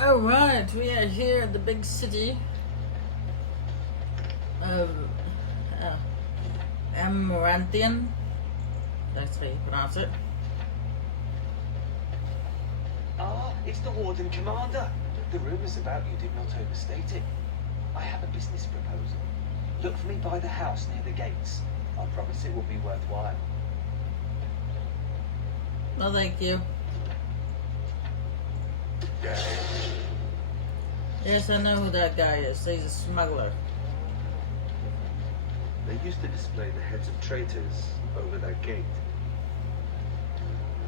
Alright, we are here at the big city of uh, Amarantian. That's how you pronounce it. Ah, it's the Warden Commander. The rumours about you did not overstate it. I have a business proposal. Look for me by the house near the gates. I promise it will be worthwhile. No, thank you. Yes, I know who that guy is. He's a smuggler. They used to display the heads of traitors over that gate.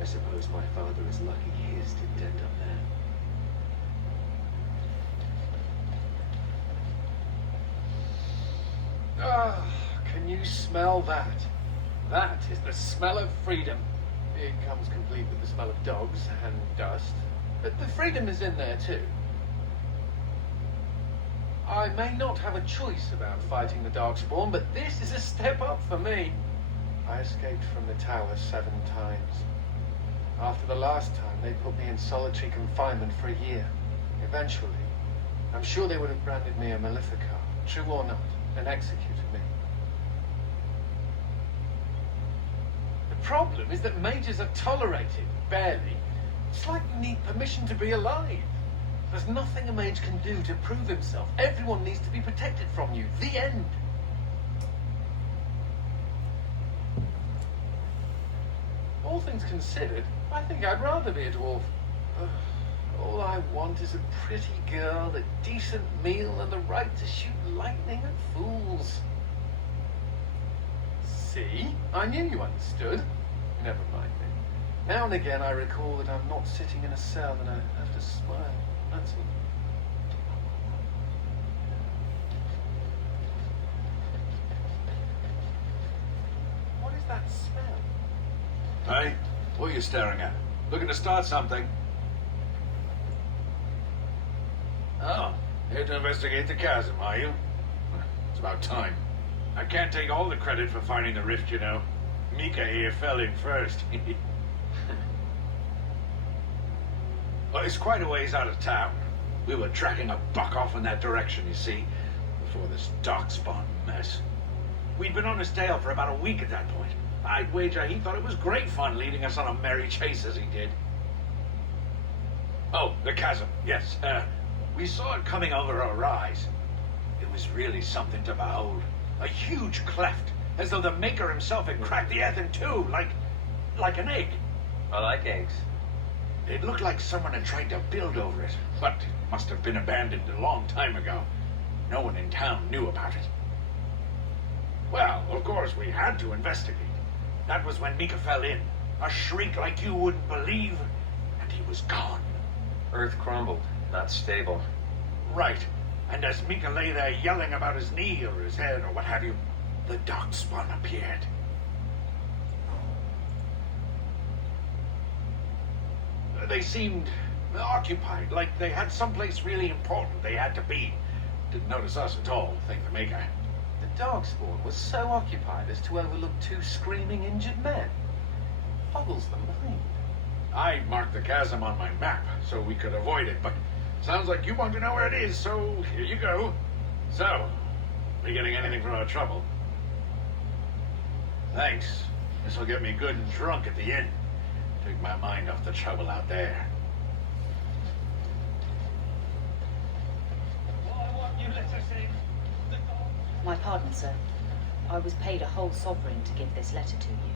I suppose my father is lucky his didn't end up there. Ah, can you smell that? That is the smell of freedom. It comes complete with the smell of dogs and dust, but the freedom is in there too. I may not have a choice about fighting the Darkspawn, but this is a step up for me. I escaped from the tower 7 times. After the last time, they put me in solitary confinement for a year. Eventually, I'm sure they would have branded me a Maleficar, true or not, and executed me. The problem is that mages are tolerated, barely. It's like you need permission to be alive. There's nothing a mage can do to prove himself. Everyone needs to be protected from you. The end. All things considered, I think I'd rather be a dwarf. All I want is a pretty girl, a decent meal, and the right to shoot lightning at fools. See? I knew you understood. Never mind me. Now and again I recall that I'm not sitting in a cell and I have to smile. That's all. What is that smell? Hey, what are you staring at? Looking to start something? Oh, here to investigate the chasm, are you? It's about time. I can't take all the credit for finding the rift, you know. Mika here fell in first. Well, it's quite a ways out of town. We were tracking a buck off in that direction, you see, before this Darkspawn mess. We'd been on his tail for about a week at that point. I'd wager he thought it was great fun leading us on a merry chase as he did. Oh, the chasm, yes. We saw it coming over a rise. It was really something to behold. A huge cleft, as though the Maker himself had cracked the earth in two, like an egg. I like eggs. It looked like someone had tried to build over it, but it must have been abandoned a long time ago. No one in town knew about it. Well, of course, we had to investigate. That was when Mika fell in. A shriek like you wouldn't believe, and he was gone. Earth crumbled. Not stable. Right. And as Mika lay there yelling about his knee or his head or what have you, the Darkspawn appeared. They seemed occupied, like they had someplace really important they had to be. Didn't notice us at all, thank the Maker. The Darkspawn was so occupied as to overlook 2 screaming injured men. Boggles the mind. I marked the chasm on my map so we could avoid it, but sounds like you want to know where it is, so here you go. So, we getting anything for our trouble? Thanks. This'll get me good and drunk at the inn. Take my mind off the trouble out there. My pardon, sir. I was paid a whole sovereign to give this letter to you.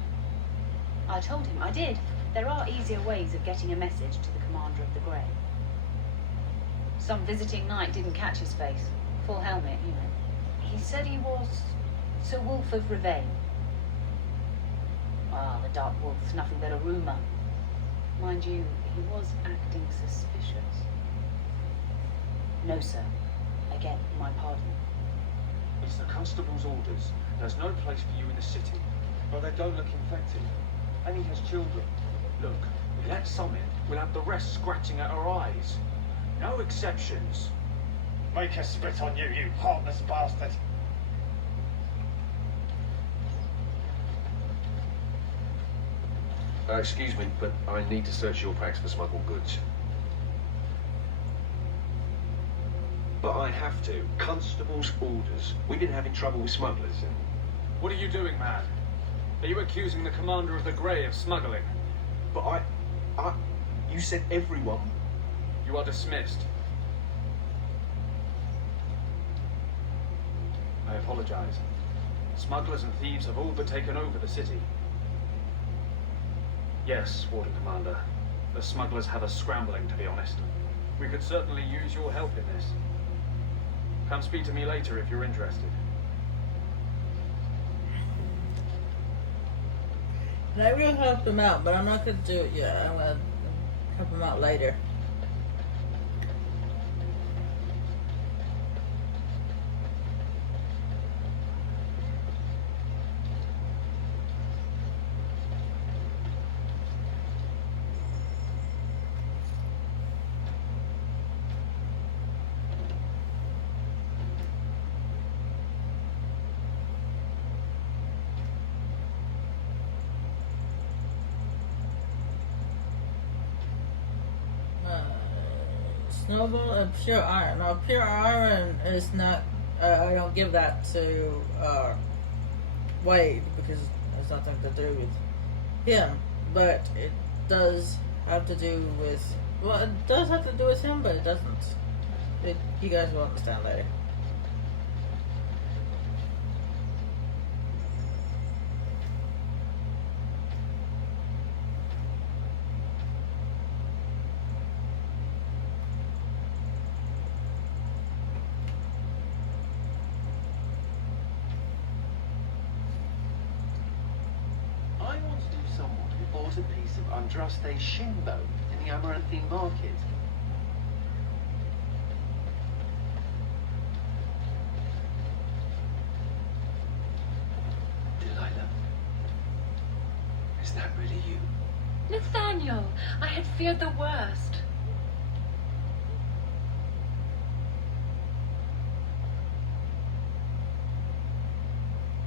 I told him I did. There are easier ways of getting a message to the Commander of the Grey. Some visiting knight didn't catch his face. Full helmet, you know. He said he was Sir Wolf of Ravain. Ah, the Dark Wolf's nothing but a rumour. Mind you, he was acting suspicious. No, sir. Again, my pardon. It's the constable's orders. There's no place for you in the city. But they don't look infected. And he has children. Look, we let some in, we'll have the rest scratching at our eyes. No exceptions. Make us spit on you, you heartless bastard. Excuse me, but I need to search your packs for smuggled goods. But I have to. Constable's orders. We've been having trouble with smugglers and... What are you doing, man? Are you accusing the commander of the Grey of smuggling? But you said everyone. You are dismissed. I apologize. Smugglers and thieves have all but taken over the city. Yes, Warden Commander. The smugglers have us scrambling, to be honest. We could certainly use your help in this. Come speak to me later if you're interested. And I will help them out, but I'm not going to do it yet. I'm going to help them out later. Snowball and pure iron. Now, pure iron is not. I don't give that to Wade because it has nothing to do with him. But it does have to do with. Well, it does have to do with him, but it doesn't. You guys will understand later. I once knew someone who bought a piece of Andraste's shin bone in the Amaranthine market. Delilah, is that really you? Nathaniel, I had feared the worst.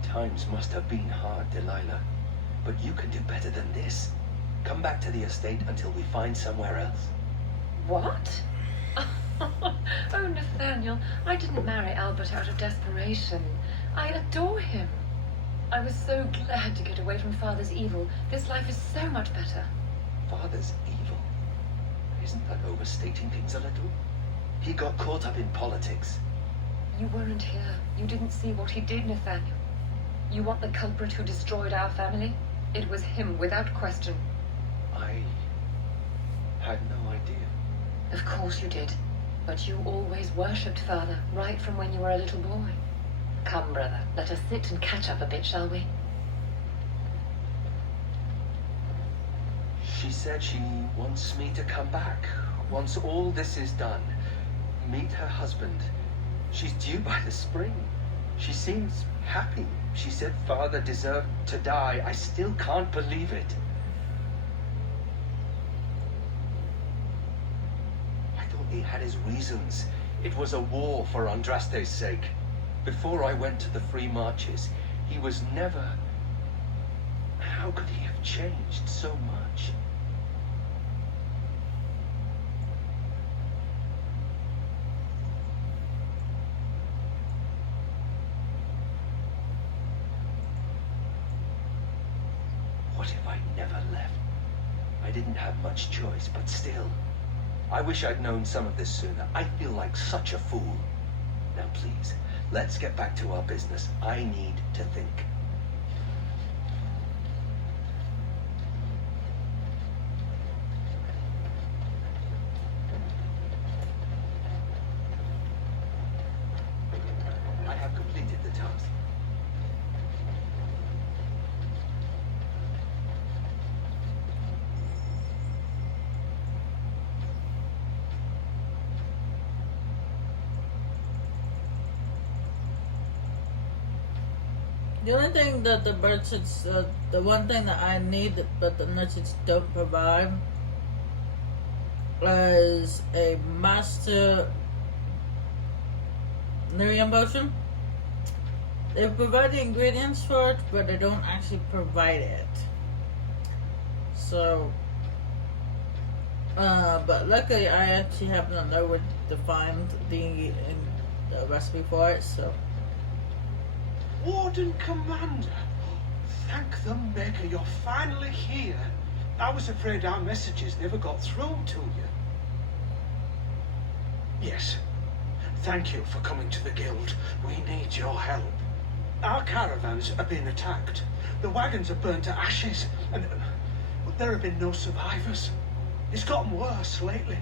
Times must have been hard, Delilah. But you can do better than this. Come back to the estate until we find somewhere else. What? Oh, Nathaniel, I didn't marry Albert out of desperation. I adore him. I was so glad to get away from Father's evil. This life is so much better. Father's evil? Isn't that overstating things a little? He got caught up in politics. You weren't here. You didn't see what he did, Nathaniel. You want the culprit who destroyed our family? It was him, without question. I had no idea. Of course you did. But you always worshipped Father, right from when you were a little boy. Come, brother, let us sit and catch up a bit, shall we? She said she wants me to come back. Once all this is done, meet her husband. She's due by the spring. She seems happy. She said Father deserved to die. I still can't believe it. I thought he had his reasons. It was a war for Andraste's sake. Before I went to the free marches, he was never... How could he have changed so much? What if I never left? I didn't have much choice, but still. I wish I'd known some of this sooner. I feel like such a fool. Now please, let's get back to our business. I need to think. I have completed the task. The only thing that the merchants, the one thing that I need but the merchants don't provide is a master Miriam potion. They provide the ingredients for it, but they don't actually provide it. So, But luckily I actually happen to know where to find the recipe for it, so. Warden Commander, thank the Maker you're finally here. I was afraid our messages never got through to you. Yes, thank you for coming to the Guild. We need your help. Our caravans are being attacked. The wagons are burned to ashes, and there have been no survivors. It's gotten worse lately.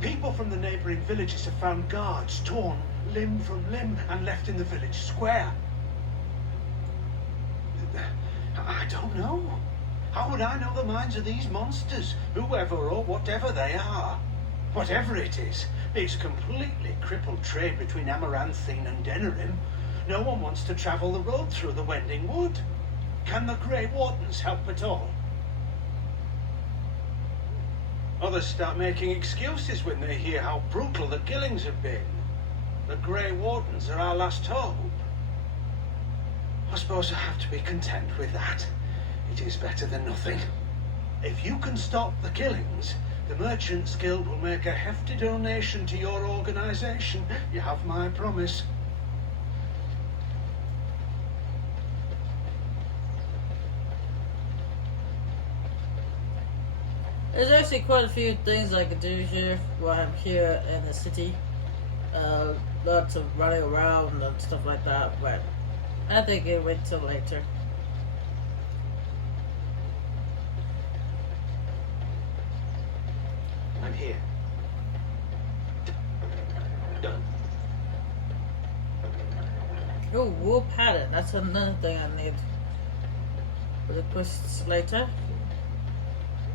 People from the neighbouring villages have found guards torn limb from limb and left in the village square. I don't know. How would I know the minds of these monsters, whoever or whatever they are? Whatever it is, it's completely crippled trade between Amaranthine and Denerim. No one wants to travel the road through the Wending Wood. Can the Grey Wardens help at all? Others start making excuses when they hear how brutal the killings have been. The Grey Wardens are our last hope. I suppose I have to be content with that. It is better than nothing. If you can stop the killings, the Merchants Guild will make a hefty donation to your organisation. You have my promise. There's actually quite a few things I could do here while I'm here in the city. Lots of running around and stuff like that, but I think it'll wait till later. I'm here. Done. Oh, wool pattern. That's another thing I need. For the quests later.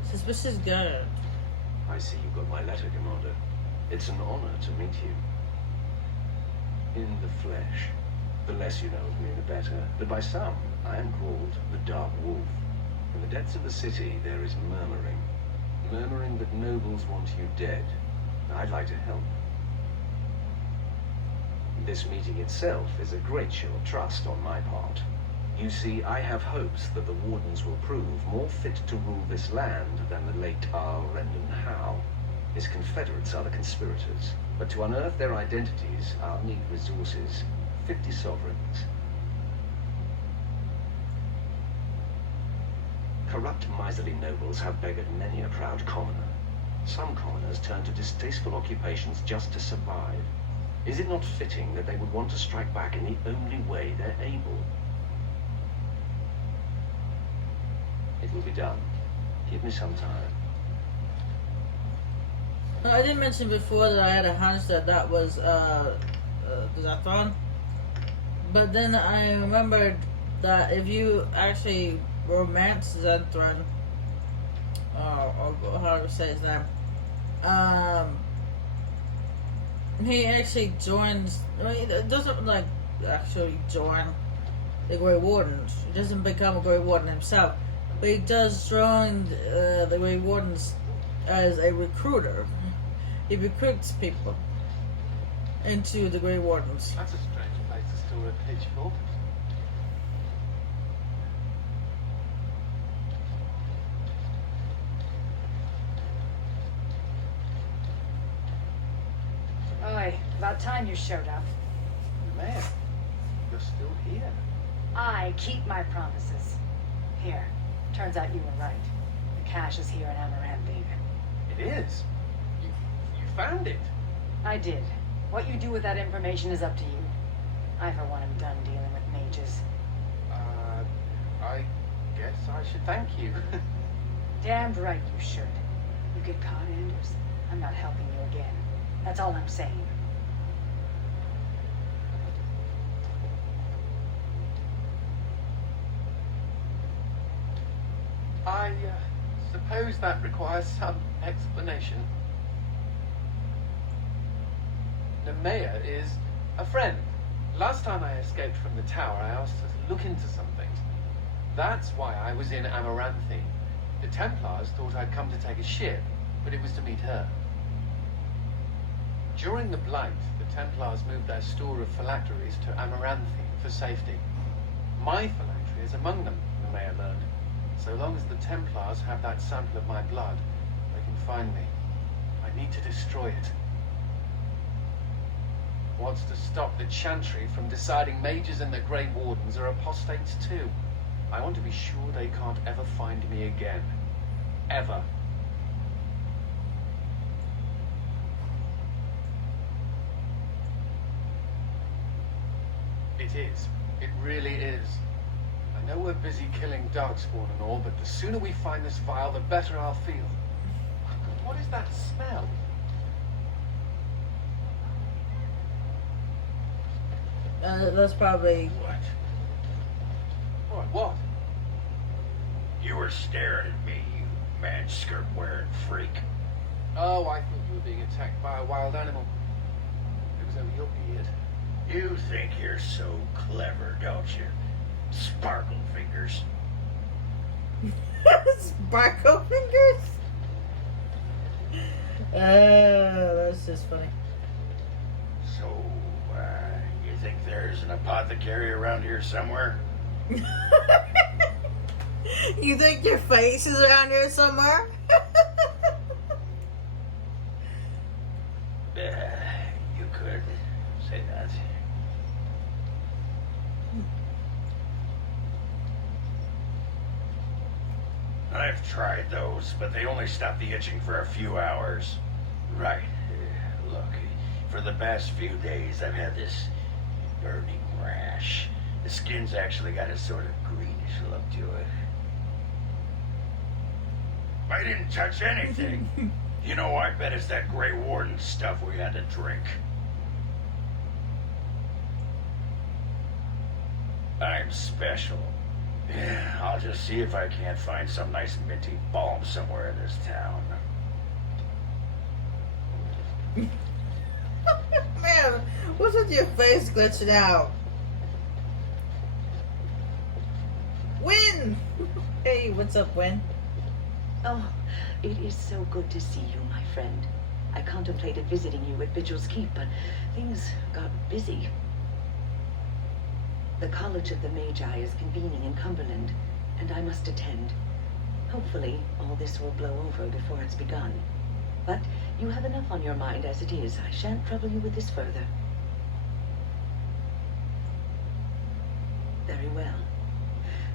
Suspicious guard. I see you got my letter, Commander. It's an honor to meet you. In the flesh. The less you know of me, the better. But by some, I am called the Dark Wolf. In the depths of the city, there is murmuring. Murmuring that nobles want you dead. I'd like to help. This meeting itself is a great show of trust on my part. You see, I have hopes that the Wardens will prove more fit to rule this land than the late Arl Rendon Howe. His confederates are the conspirators, but to unearth their identities, I'll need resources. 50 sovereigns. Corrupt, miserly nobles have beggared many a proud commoner. Some commoners turn to distasteful occupations just to survive. Is it not fitting that they would want to strike back in the only way they're able? It will be done. Give me some time. I did mention before that I had a hunch that that was Zathron. But then I remembered that if you actually romance Zathron, or how to say his name, he actually joins. I mean, it doesn't like actually join the Grey Wardens. He doesn't become a Grey Warden himself, but he does join the Grey Wardens as a recruiter. He recruits people into the Grey Wardens. That's a strange place to store a pitchfork. Oi, about time you showed up. Man, you're still here. I keep my promises. Here, turns out you were right. The cache is here in Amaranthine. It is. You found it. I did. What you do with that information is up to you. I, for one, am done dealing with mages. I guess I should thank you. Damned right you should. You get caught, Anders. I'm not helping you again. That's all I'm saying. I suppose that requires some explanation. Nemea is a friend. Last time I escaped from the tower, I asked her to look into something. That's why I was in Amaranthine. The Templars thought I'd come to take a ship, but it was to meet her. During the Blight, the Templars moved their store of phylacteries to Amaranthine for safety. My phylactery is among them, Nemea learned. So long as the Templars have that sample of my blood, they can find me. I need to destroy it. What's to stop the Chantry from deciding mages and the Grey Wardens are apostates too? I want to be sure they can't ever find me again. Ever. It is. It really is. I know we're busy killing Darkspawn and all, but the sooner we find this vial, the better I'll feel. What is that smell? That's probably... What? You were staring at me, you man-skirt-wearing freak. Oh, I thought you were being attacked by a wild animal. It was only your beard. You think you're so clever, don't you? Sparkle fingers. Sparkle fingers? That's just funny. So, you think there's an apothecary around here somewhere? You think your face is around here somewhere? You could say that. I've tried those, but they only stop the itching for a few hours. Right. Look, for the past few days I've had this burning rash. The skin's actually got a sort of greenish look to it. I didn't touch anything. You know, I bet it's that Grey Warden stuff we had to drink. I'm special. Yeah, I'll just see if I can't find some nice minty balm somewhere in this town. Man, what's with your face glitching out? Win! Hey, what's up, Win? Oh, it is so good to see you, my friend. I contemplated visiting you at Vigil's Keep, but things got busy. The College of the Magi is convening in Cumberland, and I must attend. Hopefully, all this will blow over before it's begun. But you have enough on your mind as it is. I shan't trouble you with this further. Very well.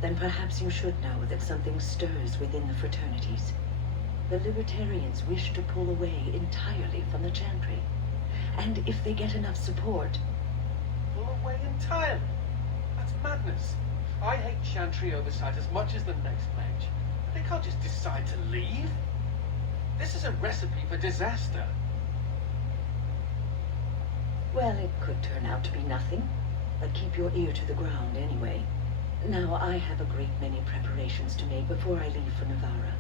Then perhaps you should know that something stirs within the fraternities. The Libertarians wish to pull away entirely from the Chantry. And if they get enough support... Pull away entirely? That's madness. I hate Chantry oversight as much as the next mage. They can't just decide to leave. This is a recipe for disaster. Well, it could turn out to be nothing. But keep your ear to the ground anyway. Now, I have a great many preparations to make before I leave for Navarra.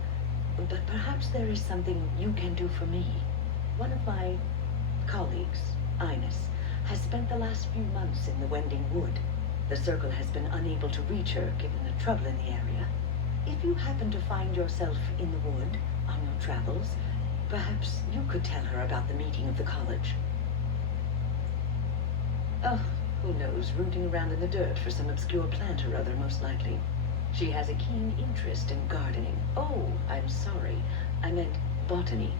But perhaps there is something you can do for me. One of my colleagues, Ines, has spent the last few months in the Wending Wood. The Circle has been unable to reach her, given the trouble in the area. If you happen to find yourself in the wood on your travels, perhaps you could tell her about the meeting of the college. Oh, who knows, rooting around in the dirt for some obscure plant or other, most likely. She has a keen interest in gardening. Oh, I'm sorry. I meant botany.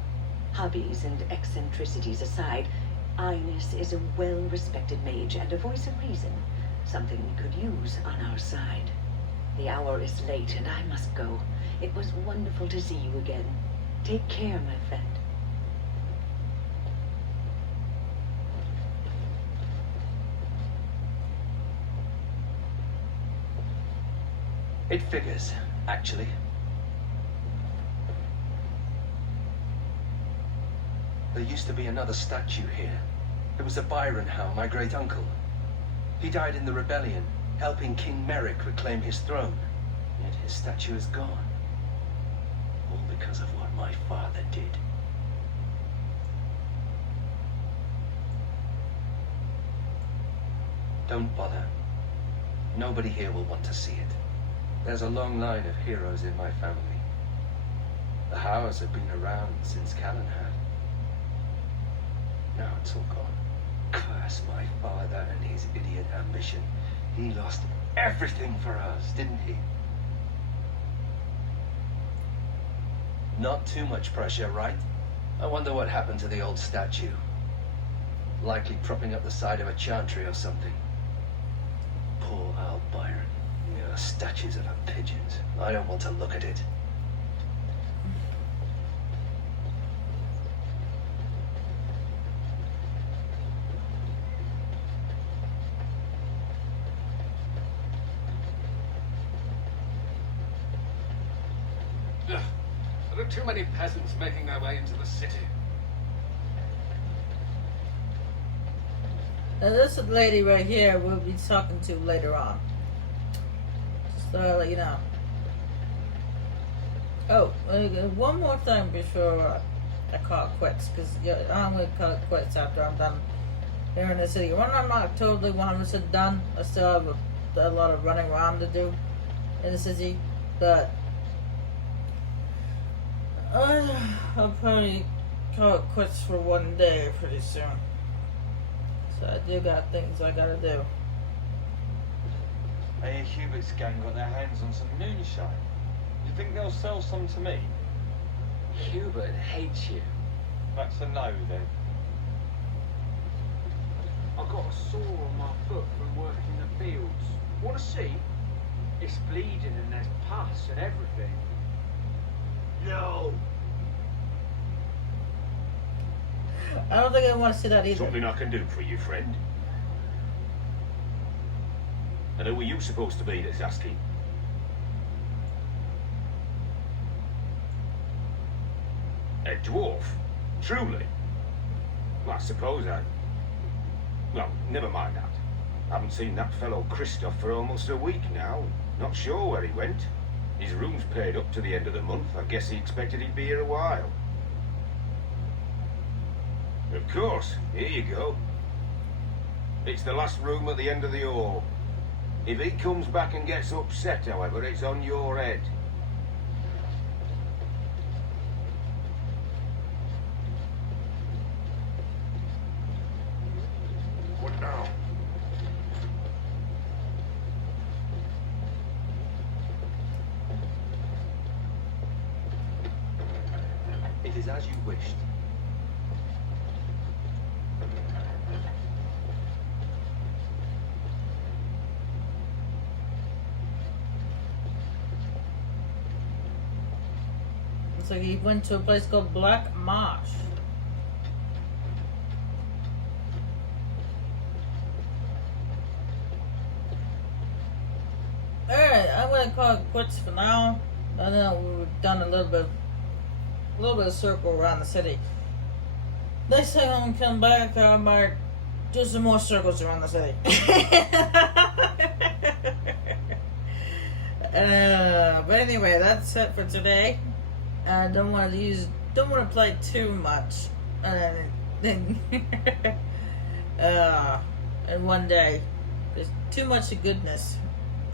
Hobbies and eccentricities aside, Ines is a well-respected mage and a voice of reason. Something we could use on our side. The hour is late and I must go. It was wonderful to see you again. Take care, my friend. It figures, actually. There used to be another statue here. It was a Byron Howe, my great-uncle. He died in the rebellion, helping King Merrick reclaim his throne. Yet his statue is gone. All because of what my father did. Don't bother. Nobody here will want to see it. There's a long line of heroes in my family. The Howes have been around since Callan had. Now it's all gone. Curse my father and his idiot ambition. He lost everything for us, didn't he? Not too much pressure, right? I wonder what happened to the old statue. Likely propping up the side of a chantry or something. Poor Al Byron. You know, statues of her pigeons. I don't want to look at it. Ugh. There are too many peasants making their way into the city. Now this lady right here we'll be talking to later on. Just thought I'd let you know. Oh, one more thing before I call it quits, because I'm going to call it quits after I'm done here in the city. When I'm not totally 100% done, I still have a lot of running around to do in the city, but I'll probably call it quits for one day pretty soon. So I do got things I gotta do. I hear Hubert's gang got their hands on some moonshine. You think they'll sell some to me? Hubert hates you. That's a no then. I got a sore on my foot from working the fields. Want to see? It's bleeding and there's pus and everything. No! I don't think I want to see that either. Something I can do for you, friend. And who are you supposed to be that's asking? A dwarf? Truly? Well, I suppose I... Well, never mind that. I haven't seen that fellow Christoph for almost a week now. Not sure where he went. His room's paid up to the end of the month. I guess he expected he'd be here a while. Of course, here you go. It's the last room at the end of the hall. If he comes back and gets upset, however, it's on your head. What now? It is as you wished. Looks like he went to a place called Black Marsh. Alright, I'm gonna call it quits for now. I know we've done a little bit of circle around the city. Next time I'm come back, I might do some more circles around the city. But anyway, that's it for today. I don't want to play too much, in one day. There's too much goodness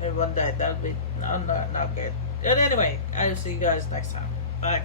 in one day. That would be not good. But anyway, I'll see you guys next time. Bye.